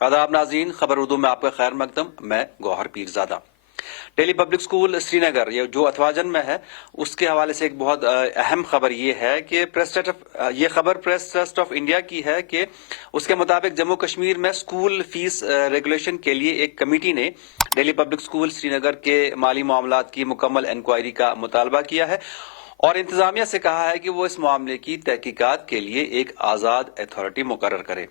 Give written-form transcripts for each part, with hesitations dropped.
आदाब नाज़रीन, खबर उर्दू में आपका खैर मकदम। मैं गौहर पीरजादा। दिल्ली पब्लिक स्कूल श्रीनगर ये जो अथवाजन में है उसके हवाले से एक बहुत अहम खबर ये है कि ये खबर प्रेस ट्रस्ट ऑफ इंडिया की है कि उसके मुताबिक जम्मू कश्मीर में स्कूल फीस रेगुलेशन के लिए एक कमेटी ने दिल्ली पब्लिक स्कूल श्रीनगर के माली मामलात की मुकम्मल इंक्वायरी का मुतालबा किया है और इंतजामिया से कहा है कि वो इस मामले की तहकीकात के लिए एक आज़ाद अथॉरिटी मुकर्रर करे।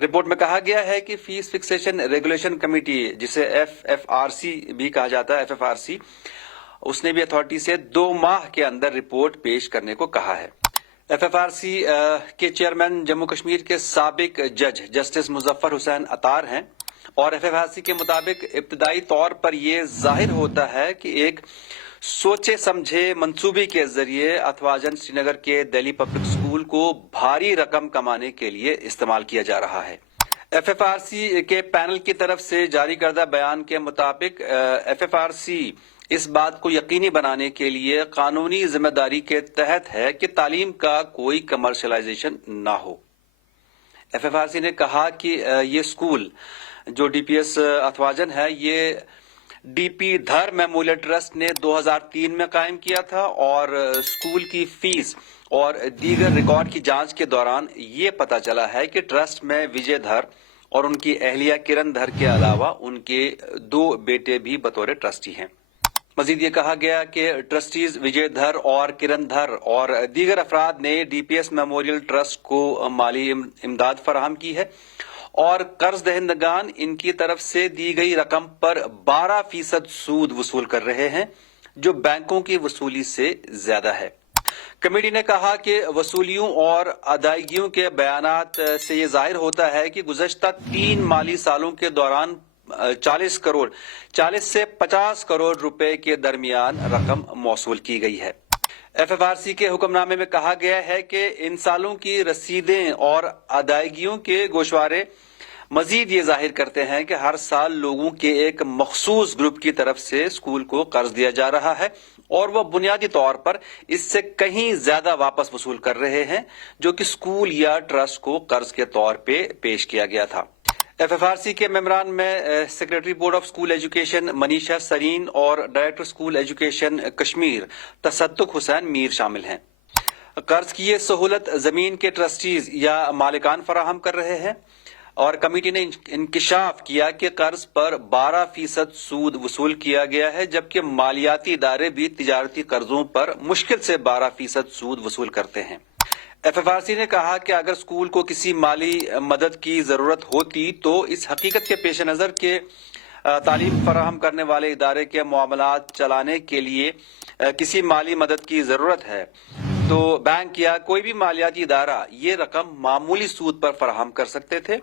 रिपोर्ट में कहा गया है कि फीस फिक्सेशन रेगुलेशन कमेटी, जिसे FFRC भी कहा जाता है, FFRC, उसने भी अथॉरिटी से 2 माह के अंदर रिपोर्ट पेश करने को कहा है। FFRC के चेयरमैन जम्मू कश्मीर के साबिक जज जस्टिस मुजफ्फर हुसैन अतार हैं और FFRC के मुताबिक इब्तदाई तौर पर यह जाहिर होता है कि एक सोचे समझे मंसूबे के जरिए अथवाजन श्रीनगर के दिल्ली पब्लिक स्कूल को भारी रकम कमाने के लिए इस्तेमाल किया जा रहा है। FFRC के पैनल की तरफ से जारी करदा बयान के मुताबिक FFRC इस बात को यकीनी बनाने के लिए कानूनी जिम्मेदारी के तहत है कि तालीम का कोई कमर्शलाइजेशन ना हो। FFRC ने कहा कि ये स्कूल जो DPS अथवाजन है ये DP धर मेमोरियल ट्रस्ट ने 2003 में कायम किया था और स्कूल की फीस और दीगर रिकॉर्ड की जांच के दौरान ये पता चला है कि ट्रस्ट में विजय धर और उनकी अहलिया किरण धर के अलावा उनके 2 बेटे भी बतौर ट्रस्टी हैं। मजीद ये कहा गया कि ट्रस्टीज विजय धर और किरण धर और दीगर अफराद ने DPS मेमोरियल ट्रस्ट को माली इमदाद फराहम की है और कर्ज दहिंदगान इनकी तरफ से दी गई रकम पर 12% सूद वसूल कर रहे हैं, जो बैंकों की वसूली से ज्यादा है। कमेटी ने कहा कि वसूलियों और अदायगियों के बयानात से ये जाहिर होता है कि गुज़श्ता 3 माली सालों के दौरान 40 से 50 करोड़ रुपए के दरमियान रकम मौसूल की गई है। FFRC के हुक्मनामे में कहा गया है कि इन सालों की रसीदें और अदायगियों के गोशवारे मजीद ये जाहिर करते हैं कि हर साल लोगों के एक मखसूस ग्रुप की तरफ से स्कूल को कर्ज दिया जा रहा है और वह बुनियादी तौर पर इससे कहीं ज्यादा वापस वसूल कर रहे हैं जो कि स्कूल या ट्रस्ट को कर्ज के तौर पे पेश किया गया था। FFRC के मेम्बरान में secretary board of school education Manisha Sareen और director school education Kashmir Tasadduq Hussain Mir शामिल हैं। कर्ज की ये सहूलत जमीन के ट्रस्टीज या मालिकान फराहम कर रहे हैं और कमेटी ने इंकिशाफ किया कि कर्ज पर 12% सूद वसूल किया गया है, जबकि मालियाती इदारे भी तिजारती कर्जों पर मुश्किल से 12% सूद वसूल करते हैं। FFRC ने कहा कि अगर स्कूल को किसी माली मदद की जरूरत होती तो इस हकीकत के पेश नजर के तालीम फराहम करने वाले इदारे के मामलात चलाने के लिए किसी माली मदद की जरूरत है तो बैंक या कोई भी मालियाती इदारा ये रकम मामूली सूद पर फराहम कर सकते थे।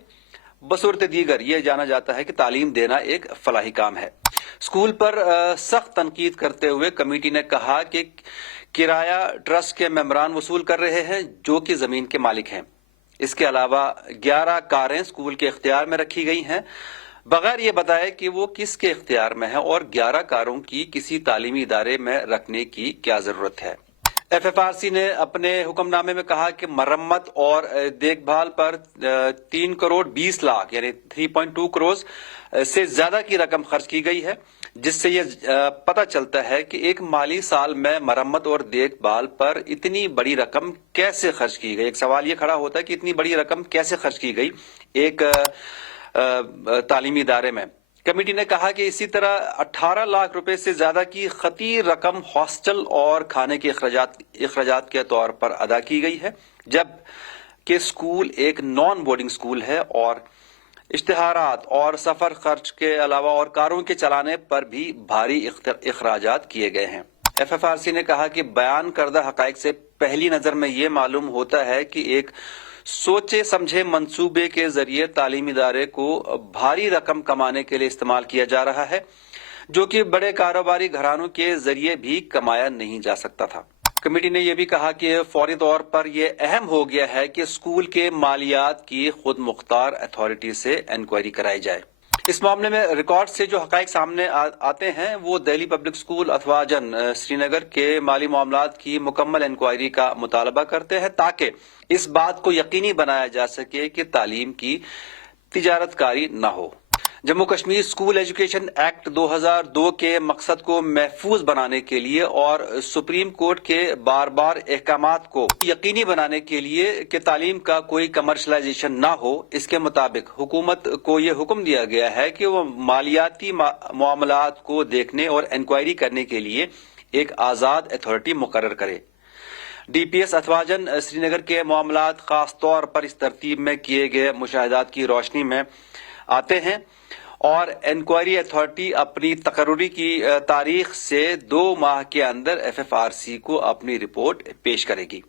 बसूरत दीगर ये जाना जाता है कि तालीम देना एक फलाही काम है। स्कूल पर सख्त तनकीद करते हुए कमेटी ने कहा कि किराया ट्रस्ट के मेंबरान वसूल कर रहे हैं जो कि जमीन के मालिक हैं। इसके अलावा 11 कारें स्कूल के इख्तियार में रखी गई हैं बगैर ये बताए कि वो किसके इख्तियार में है और 11 कारों की किसी तालीमी इदारे में रखने की क्या जरूरत है। FFRC ने अपने हुक्मनामे में कहा कि मरम्मत और देखभाल पर 3 करोड़ 20 लाख यानी 3.2 करोड़ से ज्यादा की रकम खर्च की गई है, जिससे ये पता चलता है कि एक माली साल में मरम्मत और देखभाल पर इतनी बड़ी रकम कैसे खर्च की गई। एक सवाल ये खड़ा होता है कि इतनी बड़ी रकम कैसे खर्च की गई एक तालीमी इदारे में। कमेटी ने कहा कि इसी तरह 18 लाख रुपए से ज्यादा की खतीर रकम हॉस्टल और खाने के अखराजात के तौर पर अदा की गई है, जब कि स्कूल एक नॉन बोर्डिंग स्कूल है और इश्तिहारात और सफर खर्च के अलावा और कारों के चलाने पर भी भारी अखराजात किए गए हैं। FFRC ने कहा कि बयान करदा हकाइक से पहली नजर में ये मालूम होता है कि एक सोचे समझे मंसूबे के जरिए तालीमी इदारे को भारी रकम कमाने के लिए इस्तेमाल किया जा रहा है, जो कि बड़े कारोबारी घरानों के जरिए भी कमाया नहीं जा सकता था। कमेटी ने यह भी कहा कि फौरी तौर पर यह अहम हो गया है कि स्कूल के मालियात की खुद मुख्तार अथॉरिटी से इंक्वायरी कराई जाए। इस मामले में रिकॉर्ड से जो हकाइक सामने आते हैं वो दिल्ली पब्लिक स्कूल अथवाजन श्रीनगर के माली मामलात की मुकम्मल इंक्वायरी का मुतालबा करते हैं ताकि इस बात को यकीनी बनाया जा सके कि तालीम की تجارت کاری نہ ہو۔ Jammu Kashmir school education act 2002 کے مقصد کو محفوظ بنانے کے لیے اور سپریم کورٹ کے بار بار احکامات کو یقینی بنانے کے لیے کہ تعلیم کا کوئی کمرشلائزیشن نہ ہو، اس کے مطابق حکومت کو یہ حکم دیا گیا ہے کہ وہ مالیاتی معاملات کو دیکھنے اور انکوائری کرنے کے لیے ایک آزاد اتھارٹی مقرر کرے۔ ڈی پی ایس اتھواجن سری نگر کے معاملات خاص طور پر اس ترتیب میں کیے گئے مشاہدات کی روشنی میں آتے ہیں اور انکوائری اتھارٹی اپنی تقرری کی تاریخ سے 2 ماہ کے اندر FFRC کو اپنی رپورٹ پیش کرے گی۔